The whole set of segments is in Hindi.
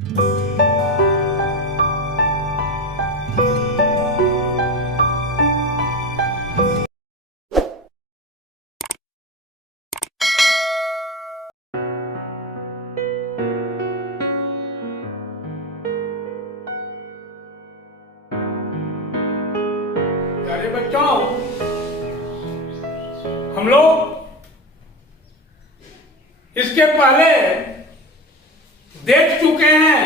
प्यारे बच्चों, हम लोग इसके पहले देख चुके हैं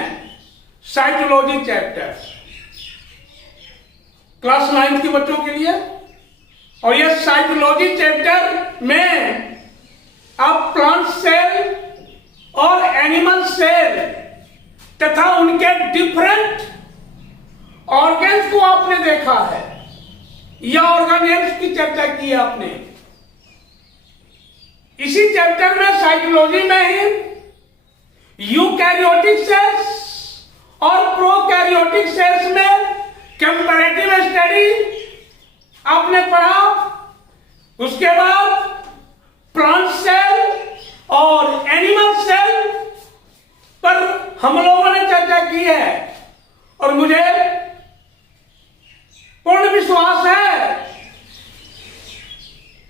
साइकोलॉजी चैप्टर क्लास 9 के बच्चों के लिए। और यह साइकोलॉजी चैप्टर में अब प्लांट सेल और एनिमल सेल तथा उनके डिफरेंट ऑर्गन्स को आपने देखा है। यह ऑर्गेनेल्स की चर्चा की है आपने। इसी चैप्टर में साइकोलॉजी में ही यूकैरियोटिक सेल्स और प्रोकैरियोटिक सेल्स में कंपैरेटिव स्टडी आपने पढ़ा। उसके बाद प्लांट सेल और एनिमल सेल पर हम लोगों ने चर्चा की है। और मुझे पूर्ण विश्वास है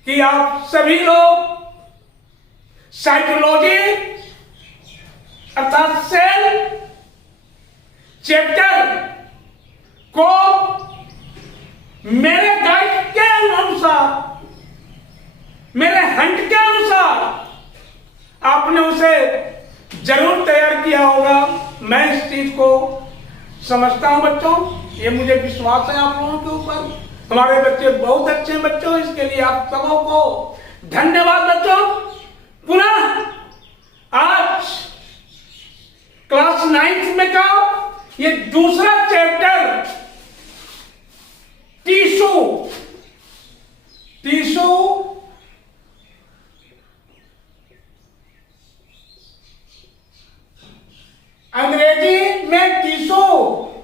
कि आप सभी लोग साइकोलॉजी अर्थात सेल चैप्टर को मेरे गाइड के अनुसार, मेरे हंट के अनुसार आपने उसे जरूर तैयार किया होगा। मैं इस चीज को समझता हूं बच्चों, ये मुझे विश्वास है आप लोगों के ऊपर। हमारे बच्चे बहुत अच्छे हैं बच्चों, इसके लिए आप सबों को धन्यवाद बच्चों। पुनः आज क्लास 9 में का ये दूसरा चैप्टर टिश्यू अंग्रेजी में टिश्यू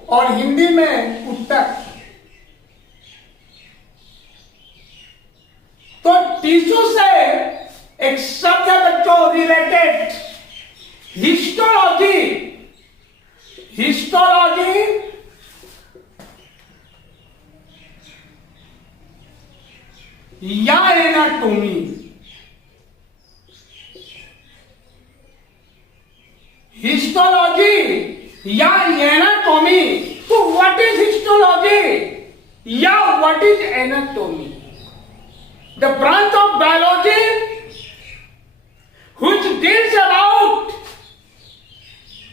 और हिंदी में उत्तक। तो टिश्यू से एक शब्द है बच्चों रिलेटेड, हिस्टोलॉजी। हिस्टोलॉजी या एनाटॉमी। हिस्टोलॉजी या एनाटॉमी। तो व्हाट इज हिस्टोलॉजी या what is anatomy? The branch of biology which deals about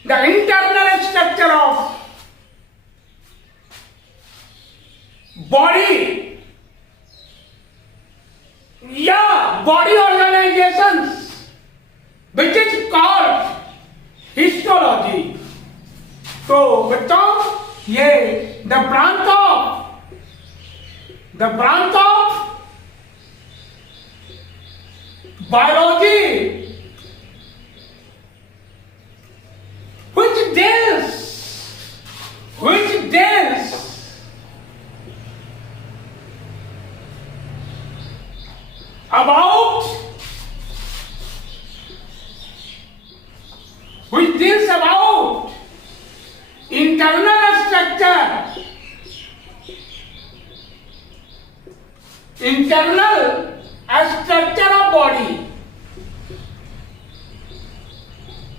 the internal structure of body या body organizations which is called histology। तो बच्चों ये the branch of biology which deals about internal structure of body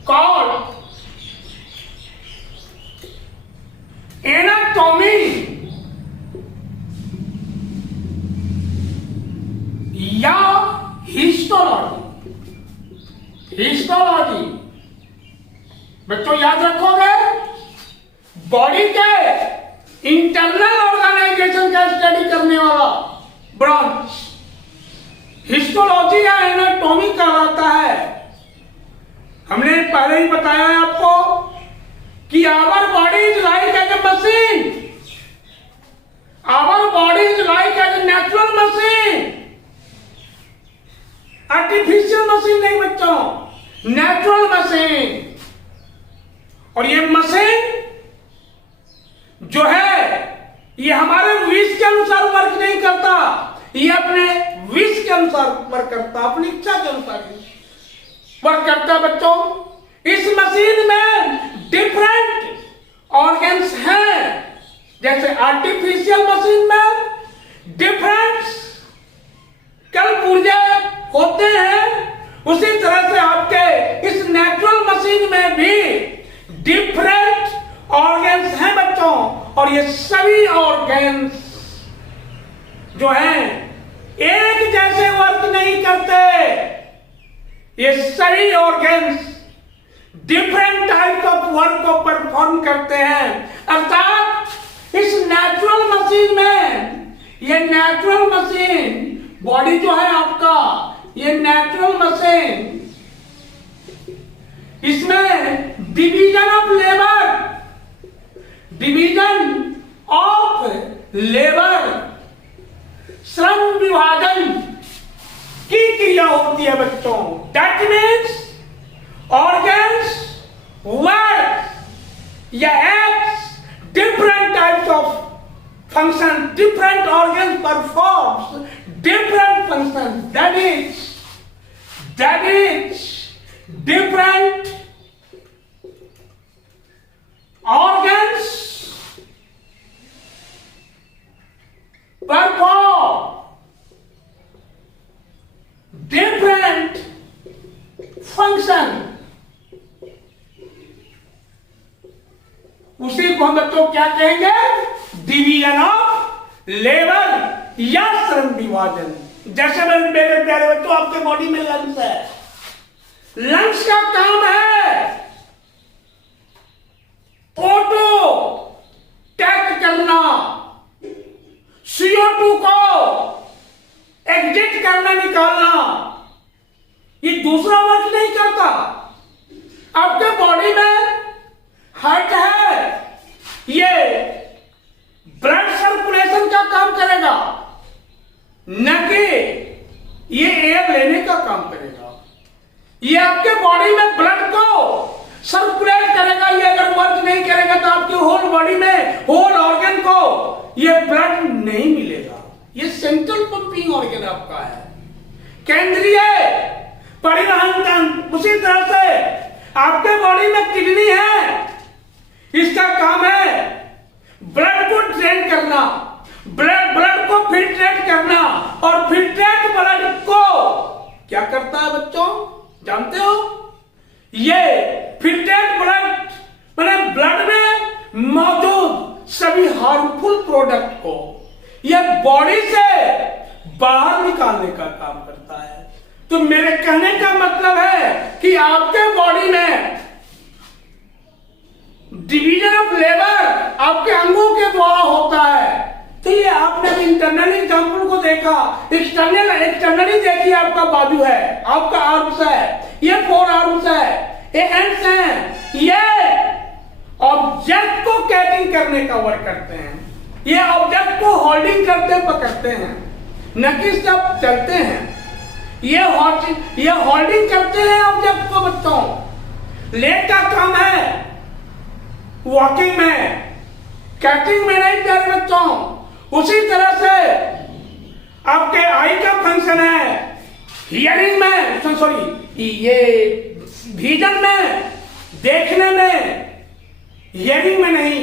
called anatomy या हिस्टोलॉजी। हिस्टोलॉजी बच्चों याद रखोगे, बॉडी के इंटरनल ऑर्गेनाइजेशन का स्टडी करने वाला ब्रांच हिस्टोलॉजी या एनाटॉमी कहलाता है। हमने पहले ही बताया है आपको कि our body is like as a machine. Our body is like as a natural machine, artificial machine नहीं बच्चों, नेचुरल मशीन। और ये मशीन जो है ये हमारे विश के अनुसार वर्क नहीं करता, ये अपने विश के अनुसार वर्क करता, अपनी इच्छा के अनुसार वर्क करता। बच्चों इस मशीन में डिफरेंट जैसे आर्टिफिशियल मशीन में डिफरेंट कल पुर्जे होते हैं, उसी तरह से आपके इस नेचुरल मशीन में भी डिफरेंट ऑर्गन्स हैं बच्चों। और ये सभी ऑर्गन्स जो हैं एक जैसे वर्क नहीं करते, ये सभी organs different type of work को परफॉर्म करते हैं। अर्थात इस नेचुरल मशीन में, ये नेचुरल मशीन बॉडी जो है आपका, ये नेचुरल मशीन, इसमें डिवीजन ऑफ लेबर, श्रम विभाजन की क्रिया होती है बच्चों। दैट मीन्स ऑर्गन्स वर्क या acts different types of function, different organs performs different functions. That is different organs perform different function. उसी को हम बच्चों क्या कहेंगे? डिवीजन ऑफ लेबर या श्रम विभाजन। जैसे मेरे प्यारे बच्चों, आपके बॉडी में लंग्स है, लंग्स का काम है O2 टैक करना, CO2 को एग्जिट करना, निकालना। ये दूसरा वर्क नहीं करता। आपके बॉडी में हार्ट है, ये ब्लड सर्कुलेशन का काम करेगा, न कि ये एयर लेने का काम करेगा। ये आपके बॉडी में ब्लड को सर्कुलेट करेगा। ये अगर वर्क नहीं करेगा तो आपके होल बॉडी में, होल ऑर्गन को ये ब्लड नहीं मिलेगा। ये सेंट्रल पंपिंग ऑर्गन आपका है, केंद्रीय परिवहन तंत्र। उसी तरह से आपके बॉडी में किडनी है, इसका काम है ब्लड को ड्रेन करना, ब्लड को फिल्ट्रेट करना। और फिल्ट्रेट ब्लड को क्या करता है बच्चों, जानते हो? ये फिल्ट्रेट ब्लड मतलब ब्लड में मौजूद सभी हार्मफुल प्रोडक्ट को ये बॉडी से बाहर निकालने का काम करता है। तो मेरे कहने का मतलब है कि आपके बॉडी में डिवीजन ऑफ लेबर आपके अंगों के द्वारा होता है। तो ये आपने इंटरनल एग्जाम्पल को देखा, एक्सटर्नली देखिए, आपका बाजू है, आपका आर्म्स है, ये 4 आर्म्स है, ये हैंड्स हैं। ये ऑब्जेक्ट को कैचिंग करने का वर्क करते हैं, ये ऑब्जेक्ट को होल्डिंग करते पकड़ते हैं, न कि सब चलते हैं। ये होल्डिंग करते हैं ऑब्जेक्ट को बच्चों। लेग का काम है वॉकिंग में, कैचिंग में नहीं प्यारे बच्चों। उसी तरह से आपके आई का फंक्शन है हियरिंग में, सॉरी ये विजन में, देखने में, हियरिंग में नहीं।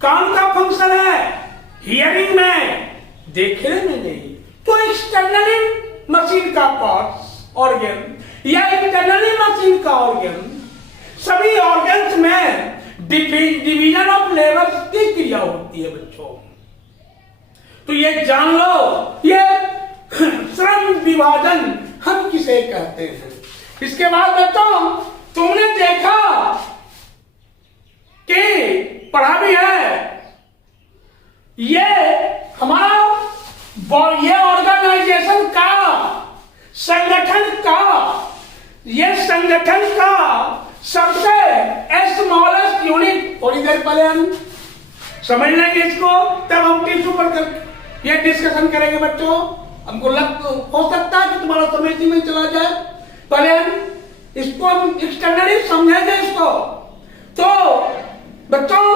कान का फंक्शन है हियरिंग में, देखने में नहीं। तो एक्सटर्नली मशीन का पार्ट ऑर्गन या इंटरनली मशीन का ऑर्गन, सभी ऑर्गन्स में डिवीजन ऑफ लेबर की क्रिया होती है बच्चों। तो ये जान लो, ये श्रम विभाजन हम किसे कहते हैं। इसके बाद बच्चों, तुमने देखा कि पढ़ा भी है, ये हमारा ये ऑर्गेनाइजेशन का, संगठन का, ये संगठन का सबसे स्मॉलेस्ट यूनिट। थोड़ी देर पहले हम समझ लेंगे इसको, तब हम टिश्यू पर ये डिस्कशन करेंगे बच्चों। हमको हो सकता है कि तुम्हारा समय इसी में चला जाए, पहले हम इसको हम एक्सटर्नली समझेंगे इसको। तो बच्चों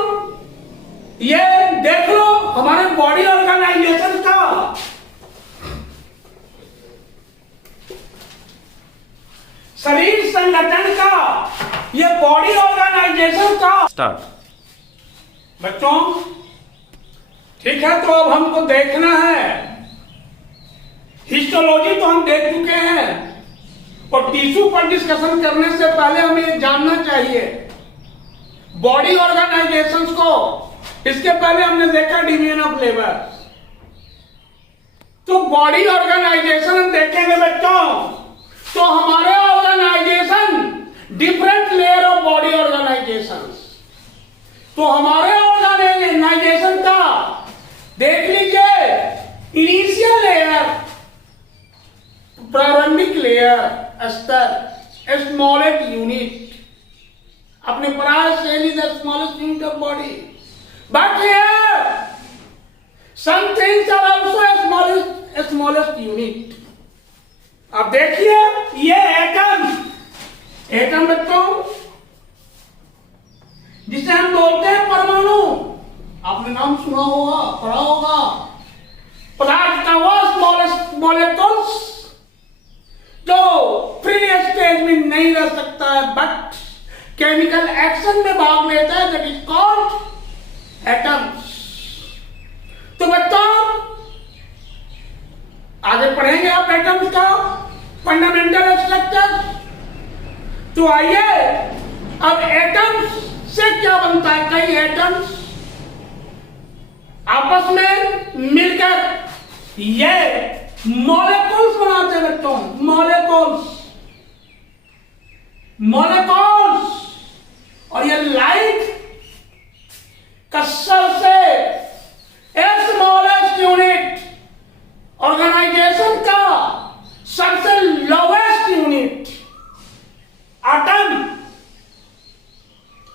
ये देख लो, हमारे बॉडी ऑर्गेनाइजेशन का शरीर संगठन का, ये बॉडी ऑर्गेनाइजेशन का स्टार्ट। बच्चों ठीक है, तो अब हमको देखना है, हिस्टोलॉजी तो हम देख चुके हैं, और टिश्यू पर डिस्कशन करने से पहले हमें ये जानना चाहिए बॉडी ऑर्गेनाइजेशंस को। इसके पहले हमने देखा डिवीजन ऑफ लेबर, तो बॉडी ऑर्गेनाइजेशन हम देखेंगे बच्चों, तो हमारे organisation different layer of body organisation. तो हमारे ऑर्गेनाइजेशन का देख लीजिए, इनिशियल लेयर, प्रारंभिक लेयर स्तर, स्मॉलेस्ट यूनिट। आपने पढ़ा है cell is the smallest unit of body, but here some things are also smallest unit. अब देखिए ये एटम, एटम बच्चों जिसे हम बोलते हैं परमाणु, आपने नाम सुना होगा, पढ़ा होगा। पदार्थ का वो स्मॉलेस्ट मॉलिक्यूल्स जो फ्री स्टेज में नहीं रह सकता है बट केमिकल एक्शन में भाग लेता है, दैट इज कॉल्ड एटम्स। तो बच्चों आगे पढ़ेंगे आप एटम्स का फंडामेंटल स्ट्रक्चर। तो आइए अब एटम्स से क्या बनता है, कई एटम्स आपस में मिलकर ये मॉलिक्यूल्स बनाते हैं बच्चों, मॉलिक्यूल्स, मॉलिक्यूल्स। और ये लाइट का सबसे स्मॉलेस्ट यूनिट, ऑर्गेनाइजेशन का सबसे lowest unit atom,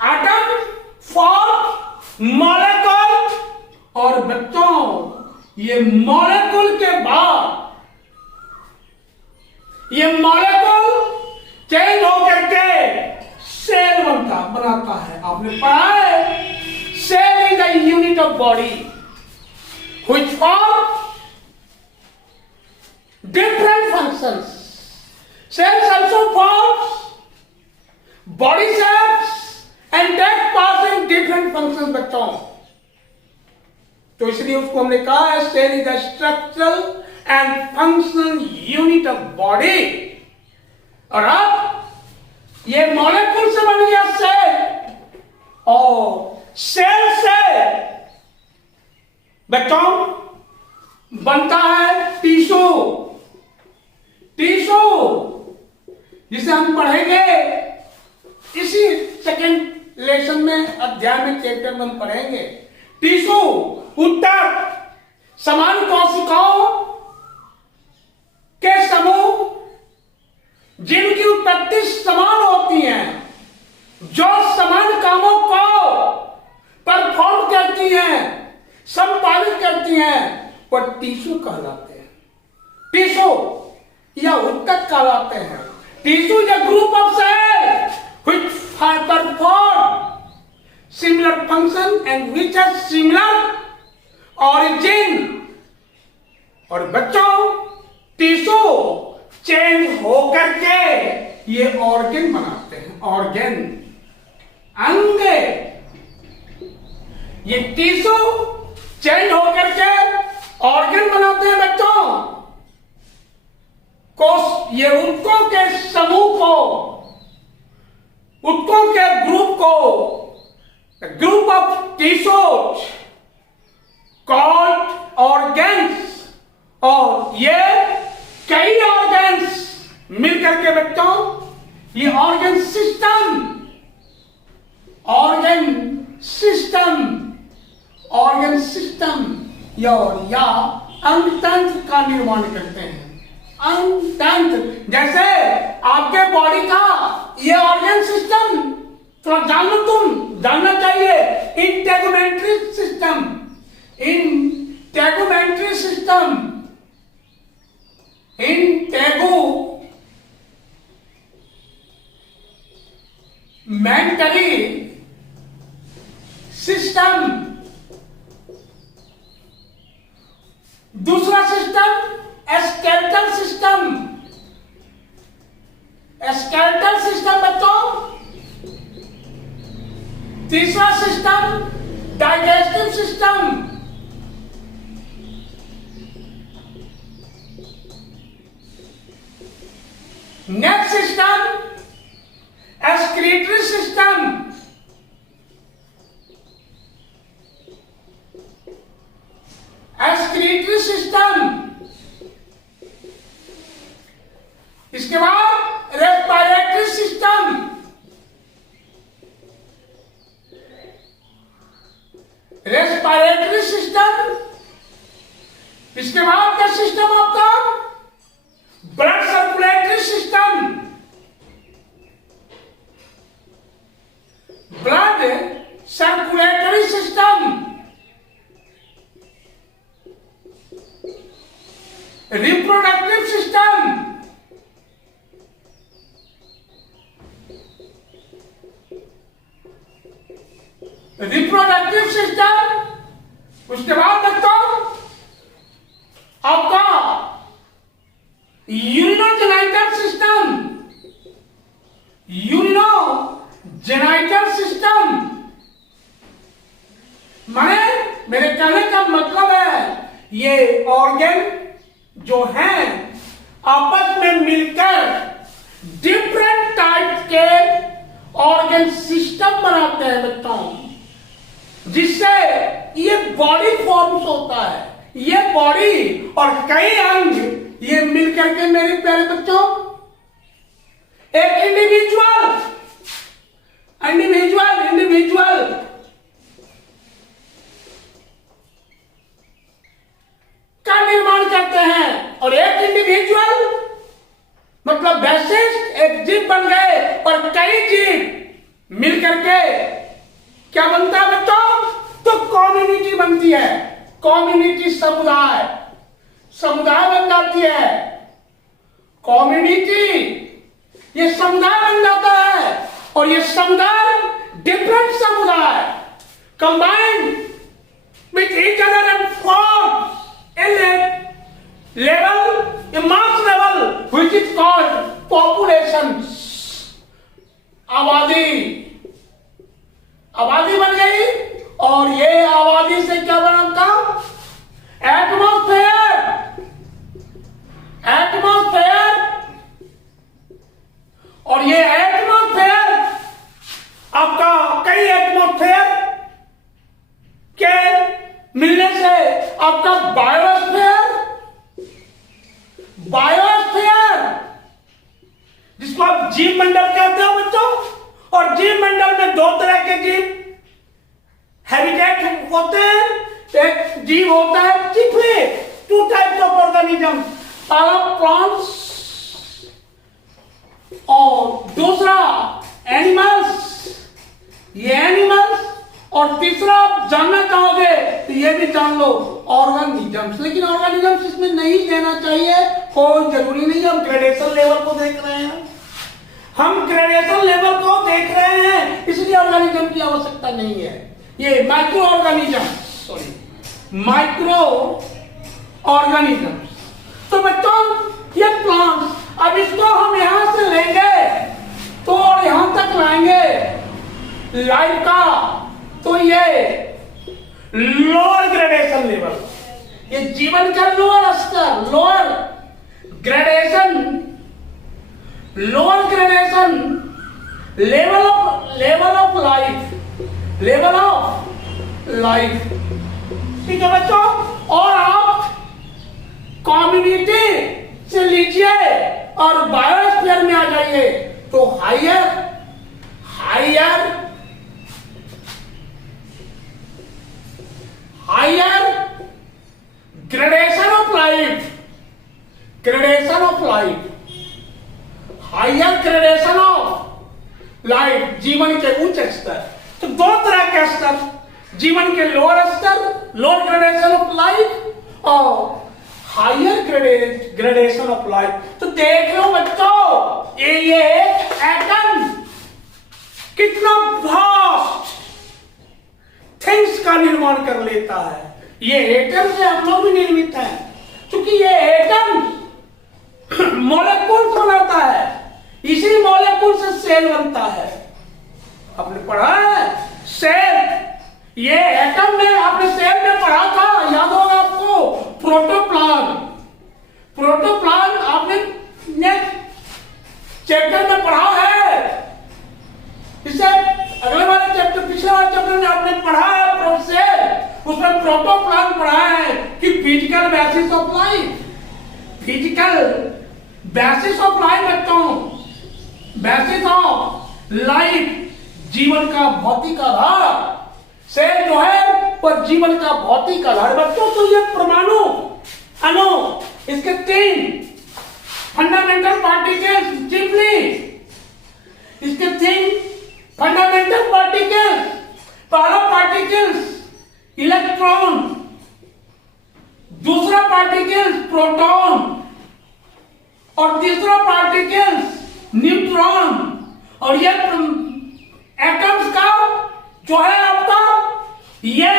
atom for molecule. और बच्चों ये मॉलिक्यूल के बाद ये मॉलिक्यूल चेंज होकर के सेल बनाता है। आपने पढ़ा है cell is the unit of body which form different functions. Cells also forms body cells and take part in different functions बच्चों। तो इसलिए उसको हमने कहा है cell is the structural and functional unit of body. और अब ये मॉलिक्यूल से बन गया सेल, और सेल से बच्चों बनता है टिश्यू, टिश्यू जिसे हम पढ़ेंगे इसी सेकेंड लेसन में, अध्याय में, चैप्टर में हम पढ़ेंगे। टिश्यू उत्तर समान कोशिकाओं के समूह जिनकी उत्पत्ति समान होती है, जो समान कामों को परफॉर्म करती हैं, संपादित करती हैं, पर टिश्यू कहलाते हैं। टिश्यू या उत्तक कहलाते हैं। Tissue is a group of cell which perform similar function and which has similar origin। और बच्चों टिश्यू चेंज होकर के ये ऑर्गन बनाते हैं, ऑर्गन, अंग। ये टिश्यू चेंज होकर के ऑर्गन बनाते हैं बच्चों। कोश ये ऊतकों के समूह को, ऊतकों के ग्रुप को, group of tissues called organs. और ये कई ऑर्गन्स मिलकर के बच्चों ये organ system, organ system, organ system या अंग तंत्र का निर्माण करते हैं। अंग तंत्र जैसे आपके बॉडी का ये ऑर्गन सिस्टम थोड़ा जानो, तुम जानना चाहिए। Integumentary system, integumentary system, इंटेगुमेंटरी system. दूसरा system skeletal system. Skeletal system बच्चों। तीसरा system digestive system. Next system excretory system, excretory system, इसके बाद रेस्पिरेटरी सिस्टम, रेस्पिरेटरी सिस्टम, इसके बाद क्या सिस्टम आपका blood circulatory system, blood circulatory system, reproductive system, reproductive system, उसके बाद दोस्तों आपका यूरिनोजेनाइटल सिस्टम, यूरिनोजेनाइटल सिस्टम, माने मेरे कहने का मतलब है ये ऑर्गन जो हैं आपस में मिलकर डिफरेंट टाइप के ऑर्गन सिस्टम बनाते हैं बच्चों, जिससे ये बॉडी फॉर्म्स होता है। ये बॉडी और कई अंग ये मिलकर के मेरे प्यारे बच्चों एक इंडिविजुअल का निर्माण करते हैं। और एक इंडिविजुअल मतलब वैशिष्ट एक जीव बन गए और कई जीव मिलकर के क्या बनता है बच्चों, तो कम्युनिटी बनती है। कम्युनिटी समुदाय, समुदाय बन जाती है। कम्युनिटी ये समुदाय बन जाता है और ये समुदाय डिफरेंट समुदाय combined with each other and form a mass level which is called populations। आबादी, आबादी बन गई और ये आबादी से क्या बनता, एटमॉस्फेयर, एटमॉस्फेयर, और ये एटमॉस्फेयर आपका कई एटमॉस्फेयर के मिलने से आपका बायोस्फीयर, बायोस्फीयर जिसको आप जीव मंडल कहते हो बच्चों। और जीव मंडल में दो तरह के जीव हैबिटेट होते हैं। एक जीव होता है Chiple, two types of organism, plants, और दूसरा एनिमल्स, ये एनिमल्स, और तीसरा आप जानना चाहोगे तो ये भी जान लो ऑर्गेनिजम्स। लेकिन ऑर्गेनिजम्स इसमें नहीं देना चाहिए, कोई जरूरी नहीं। हम ग्रेडेशन लेवल को देख रहे हैं, हम ग्रेडेशन लेवल को देख रहे हैं, इसलिए ऑर्गेनिज्म की आवश्यकता नहीं है। ये micro organism, sorry micro organism. तो बच्चों ये प्लांट्स, अब इसको हम यहां से लेंगे तो और यहां तक लाएंगे लाइफ का, तो ये लोअर ग्रेडेशन लेवल, ये जीवन का लोअर स्तर, lower gradation, lower gradation level of life, level of life. ठीक है बच्चों। और आप कम्युनिटी से लीजिए और बायोस्फीयर में आ जाइए तो higher higher higher gradation of life, gradation of life, higher gradation of life, जीवन के उच्च स्तर। तो दो तरह के स्तर, जीवन के लोअर स्तर, लोअर ग्रेडेशन ऑफ लाइफ, और हायर ग्रेडेशन ऑफ लाइफ। तो देख लो बच्चों ये एटम कितना वास्ट थिंग्स का निर्माण कर लेता है। ये एटम से हम लोग भी निर्मित हैं, क्योंकि ये एटम मॉलिक्यूल बनाता है, इसी मॉलिक्यूल से सेल बनता है। आपने पढ़ा है सेल, ये एटम में आपने सेल में पढ़ा था, याद होगा आपको, प्रोटोप्लाज्म। प्रोटोप्लाज्म आपने चैप्टर में पढ़ा है, इससे अगले वाले चैप्टर, पिछले वाले चैप्टर में आपने पढ़ा है प्रोसेस, उसमें प्रोटोप्लाज्म पढ़ा है कि physical basis of life, physical basis of life बच्चों, बेसिस ऑफ लाइफ, जीवन का भौतिक आधार से जो है वह जीवन का भौतिक आधार बच्चों। तो ये परमाणु अणु, इसके 3 फंडामेंटल पार्टिकल्स, चिपली इसके 3 फंडामेंटल पार्टिकल्स। पहला पार्टिकल्स इलेक्ट्रॉन, दूसरा पार्टिकल्स प्रोटॉन और तीसरा पार्टिकल्स न्यूट्रॉन। और ये एटम्स का जो है आपका ये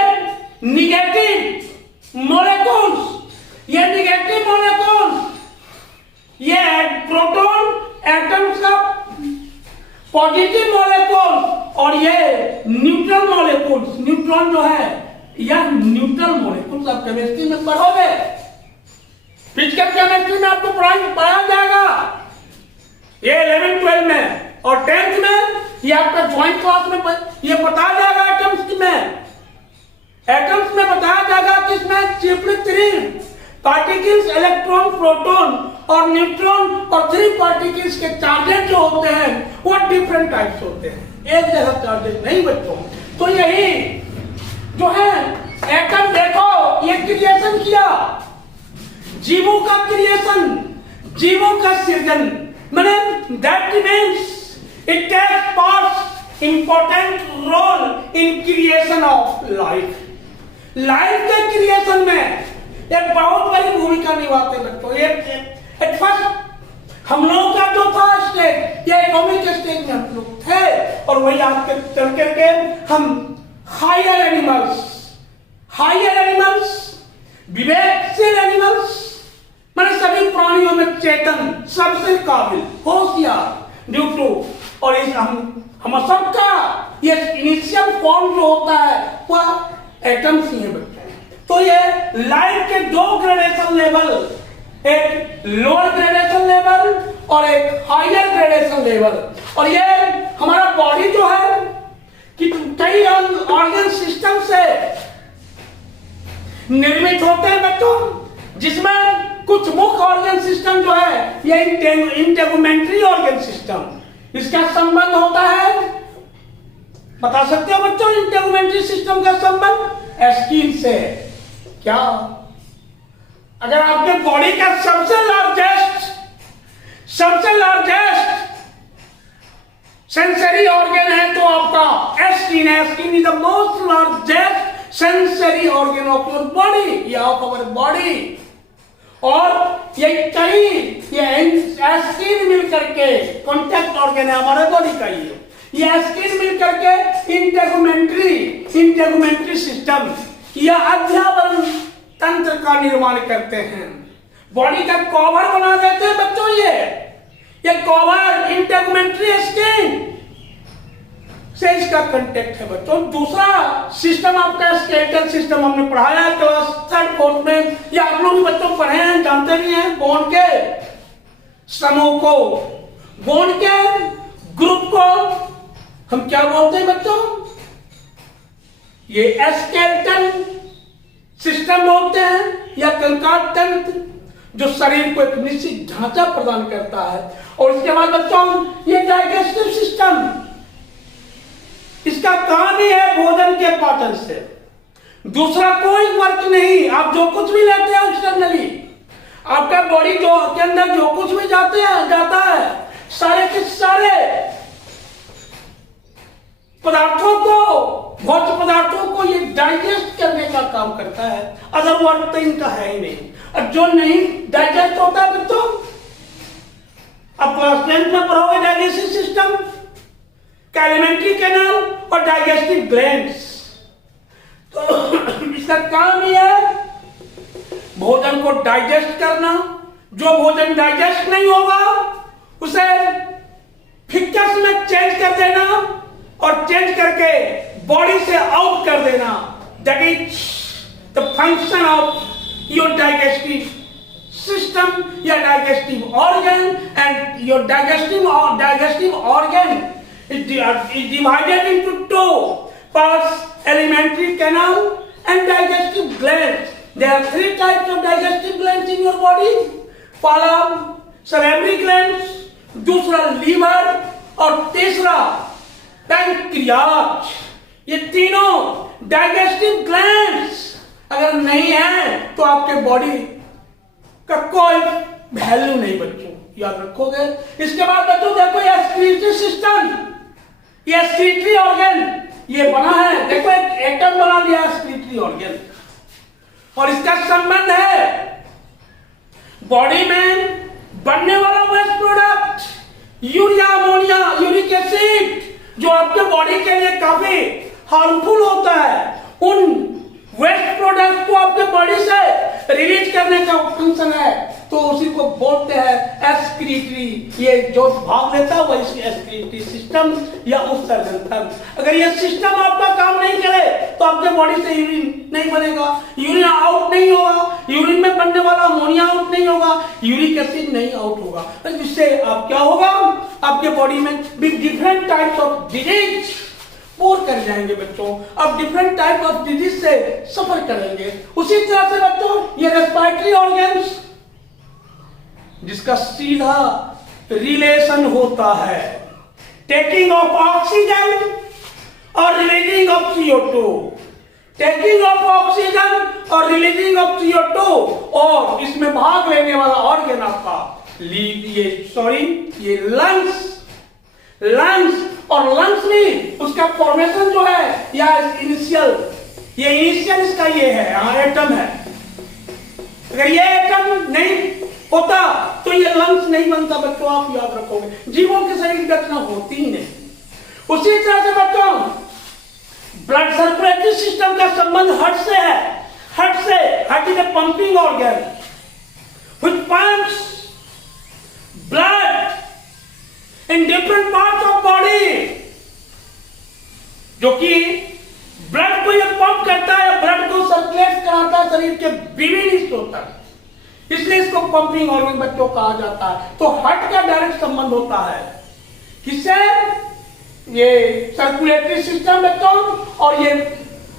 निगेटिव मॉलिक्यूल्स, ये निगेटिव मॉलिक्यूल्स, ये प्रोटॉन एटम्स का पॉजिटिव मॉलिक्यूल्स और ये न्यूट्रल मॉलिक्यूल्स, न्यूट्रॉन जो है यह न्यूट्रल मॉलिक्यूल्स। आप केमिस्ट्री में पढ़ोगे, फिजिकल केमिस्ट्री में आपको पढ़ाया जाएगा ये 11 12 में, और 10th में ये आपका ज्वाइंट क्लास में ये बताया जाएगा एटम्स में। एटम्स में बताया जाएगा कि इसमें चिपली 3 पार्टिकल्स इलेक्ट्रॉन, प्रोटॉन और न्यूट्रॉन और 3 पार्टिकल्स के चार्जेस जो होते हैं वो डिफरेंट टाइप्स होते हैं, एक जैसा चार्जेस नहीं बच्चों। तो यही जो है एटम, देखो ये क्रिएशन किया, जीवों का क्रिएशन, जीवों का सृजन, माने that means it takes part important role in creation of life. Life के क्रिएशन में एक बहुत बड़ी भूमिका निभाते बच्चों। एट फर्स्ट हम लोगों का जो था स्टेज, ये एटॉमिक स्टेज में हम लोग थे, और वही आगे चल करके हम हायर एनिमल्स, विवेकशील एनिमल्स, मैंने सभी प्राणियों में चेतन, सबसे काबिल, होशियार, ड्यू टू, और इस हम सबका ये इनिशियल फॉर्म जो होता है वह एटम्स ही है बच्चों। तो ये लाइफ के 2 ग्रेडेशन लेवल, एक लोअर ग्रेडेशन लेवल और एक हायर ग्रेडेशन लेवल। और ये हमारा बॉडी जो है कि कई ऑर्गन सिस्टम से निर्मित होते हैं बच्चों, जिसमें कुछ मुख्य ऑर्गन सिस्टम जो है ये इंटेगुमेंट्री ऑर्गन सिस्टम, इसका संबंध होता है, बता सकते हो बच्चों इंटेगुमेंट्री सिस्टम का संबंध स्किन से। क्या अगर आपके बॉडी का सबसे लार्जेस्ट सेंसरी ऑर्गन है तो आपका स्किन है। Skin is the most largest sensory organ of your body या ऑफ आवर बॉडी। और ये स्किन मिल करके कॉन्टैक्ट ऑर्गन है हमारे बॉडी का, ये स्किन मिल करके इंटेगुमेंट्री सिस्टम या अध्यावरण तंत्र का निर्माण करते हैं, बॉडी का कवर बना देते हैं बच्चों। ये कवर इंटेगुमेंट्री स्किन से इसका कांटेक्ट है बच्चों। दूसरा सिस्टम आपका स्केलेटल सिस्टम हमने पढ़ाया है क्लास 3rd 4th में, या आप लोग भी बच्चों पढ़े हैं, जानते भी हैं। बोन के समूह को, बोन के ग्रुप को हम क्या बोलते हैं बच्चों? ये स्केलेटल सिस्टम बोलते हैं या कंकाल तंत्र, जो शरीर को एक निश्चित ढांचा प्रदान करता है। और इसके बाद बच्चों ये डाइजेस्टिव सिस्टम, इसका काम ही है भोजन के पाचन से, दूसरा कोई वर्क नहीं। आप जो कुछ भी लेते हैं एक्सटर्नली, आपका बॉडी जो के अंदर जो कुछ भी जाता है सारे के सारे पदार्थों को, भोज्य पदार्थों को ये डाइजेस्ट करने का काम करता है। अदर वर्क तो इनका है ही नहीं। और जो नहीं डाइजेस्ट होता है बच्चों, अब क्लास 10th में पढ़ोगे डाइजेस्टिव सिस्टम, एलिमेंट्री कैनाल और डाइजेस्टिव ग्लैंड्स। तो इसका काम ही है भोजन को डाइजेस्ट करना। जो भोजन डाइजेस्ट नहीं होगा उसे फिक्कस में चेंज कर देना और चेंज करके बॉडी से आउट कर देना। That is the function of your digestive system या digestive organ, and your digestive organ is divided into two parts: alimentary canal and digestive glands. There are three types of digestive glands in your body: पहला salivary glands, दूसरा लीवर और तीसरा पैंक्रियाज। ये तीनों डाइजेस्टिव ग्लैंड्स अगर नहीं है तो आपके बॉडी का कोई वैल्यू नहीं बच्चों, याद रखोगे। इसके बाद बच्चों देखो ये एक्सक्रीटरी सिस्टम, ये एक्सक्रीटरी ऑर्गन ये बना है, देखो एक एटम बना लिया एक्सक्रीटरी ऑर्गन, और इसका संबंध है बॉडी में बनने वाला waste product urea, ammonia, uric acid, जो आपके बॉडी के लिए काफी हार्मफुल होता है, उन वेस्ट प्रोडक्ट को आपके बॉडी से रिलीज करने का फंक्शन है, तो उसी को बोलते हैं एक्सक्रीटरी। ये जो भाग लेता है वह इसकी एक्सक्रीटरी सिस्टम या उत्सर्जन तंत्र। अगर ये सिस्टम आपका काम नहीं करे तो आपके बॉडी से यूरिन नहीं बनेगा, यूरिन आउट नहीं होगा, यूरिन में बनने वाला अमोनिया आउट नहीं होगा, यूरिक एसिड नहीं आउट होगा, तो इससे आप क्या होगा, आपके बॉडी में डिफरेंट टाइप्स ऑफ डिजीज पोर कर जाएंगे बच्चों। अब डिफरेंट टाइप ऑफ डिजीज से सफर करेंगे। उसी तरह से बच्चों ये रेस्पिरेटरी ऑर्गन्स जिसका सीधा रिलेशन होता है टेकिंग ऑफ ऑक्सीजन और releasing of CO2, taking of oxygen और रिलीजिंग ऑफ CO2, और इसमें भाग लेने वाला ऑर्गन आपका ये लंग्स, और लंग्स में उसका फॉर्मेशन जो है या इनिशियल इसका ये है, यहाँ एटम है। अगर ये एटम नहीं होता तो ये लंग्स नहीं बनता बच्चों, आप याद रखोगे। जीवों के शरीर की रचना होती ही नहीं। उसी तरह से बच्चों ब्लड सर्कुलेटरी सिस्टम का संबंध हार्ट से है। Heart is a pumping organ which pumps blood in different parts of body, जो कि ब्लड को ये पंप करता है, ब्लड को सर्कुलेट कराता है शरीर के विभिन्न हिस्सों तक, इसलिए इसको पंपिंग ऑर्गन बच्चों कहा जाता है। तो हार्ट का डायरेक्ट संबंध होता है किससे, ये सर्कुलेटरी सिस्टम बच्चों, और ये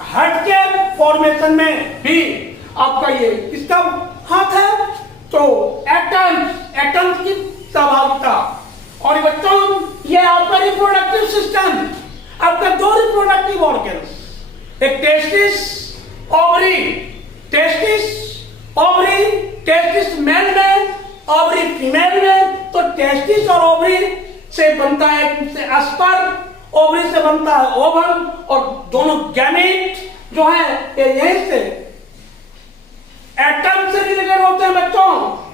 हार्ट के फॉर्मेशन में भी आपका ये किसका हाथ है, तो एटम्स की सहभागिता। और बच्चों ये आपका रिप्रोडक्टिव सिस्टम, आपका दो रिप्रोडक्टिव ऑर्गन्स, एक टेस्टिस मेल में, ओवरी फीमेल में। तो टेस्टिस और ओवरी से बनता है स्पर्म, ओवरी से बनता है ओवम, और दोनों गैमेट जो है ये यहीं से एटम से रिलेटेड होते हैं बच्चों।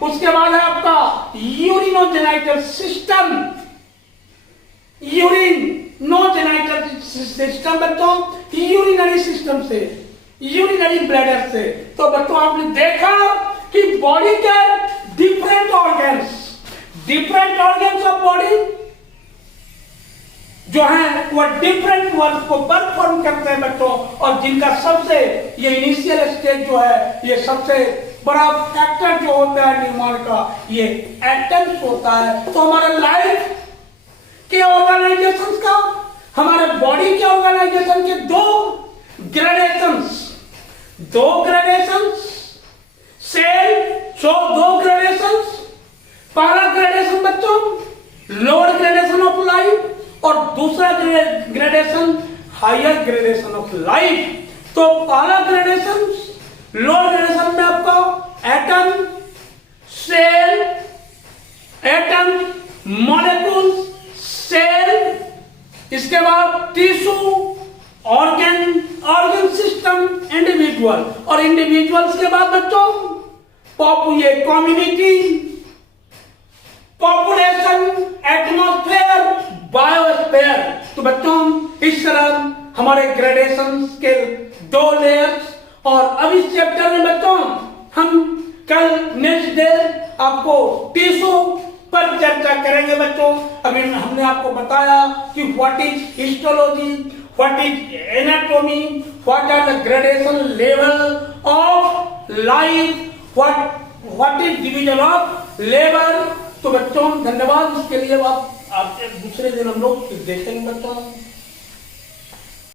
उसके बाद है आपका यूरिनोजेनाइटल सिस्टम, बच्चों यूरिनरी सिस्टम से, यूरिनरी ब्लैडर से। तो बच्चों आपने देखा कि बॉडी के डिफरेंट ऑर्गन्स ऑफ बॉडी जो है वो डिफरेंट वर्क को परफॉर्म करते हैं बच्चों, और जिनका सबसे ये इनिशियल स्टेज जो है, ये सबसे बड़ा फैक्टर जो होता है निर्माण का, ये एटम्स होता है। तो हमारे लाइफ के ऑर्गेनाइजेशंस का, हमारे बॉडी के ऑर्गेनाइजेशन के दो ग्रेडेशंस सेल, दो ग्रेडेशंस। पहला ग्रेडेशन बच्चों लोअर ग्रेडेशन ऑफ लाइफ, और दूसरा gradation higher gradation of life. तो पहला ग्रेडेशन लोअर ग्रेडेशन में आपका एटम मॉलिक्यूल्स, सेल, इसके बाद टिश्यू, ऑर्गन सिस्टम, इंडिविजुअल, और इंडिविजुअल्स के बाद बच्चों कम्युनिटी, पॉपुलेशन, एटमॉस्फेयर, बायोस्फीयर। तो बच्चों इस तरह हमारे ग्रेडेशन के दो लेयर्स। और अब इस चैप्टर में बच्चों हम कल नेक्स्ट डे आपको टिश्यू पर चर्चा करेंगे बच्चों। अभी हमने आपको बताया कि what is histology, what is anatomy, what are the gradation level of life, what is division of labour. तो बच्चों धन्यवाद, उसके लिए आप दूसरे दिन हम लोग देखेंगे बच्चों।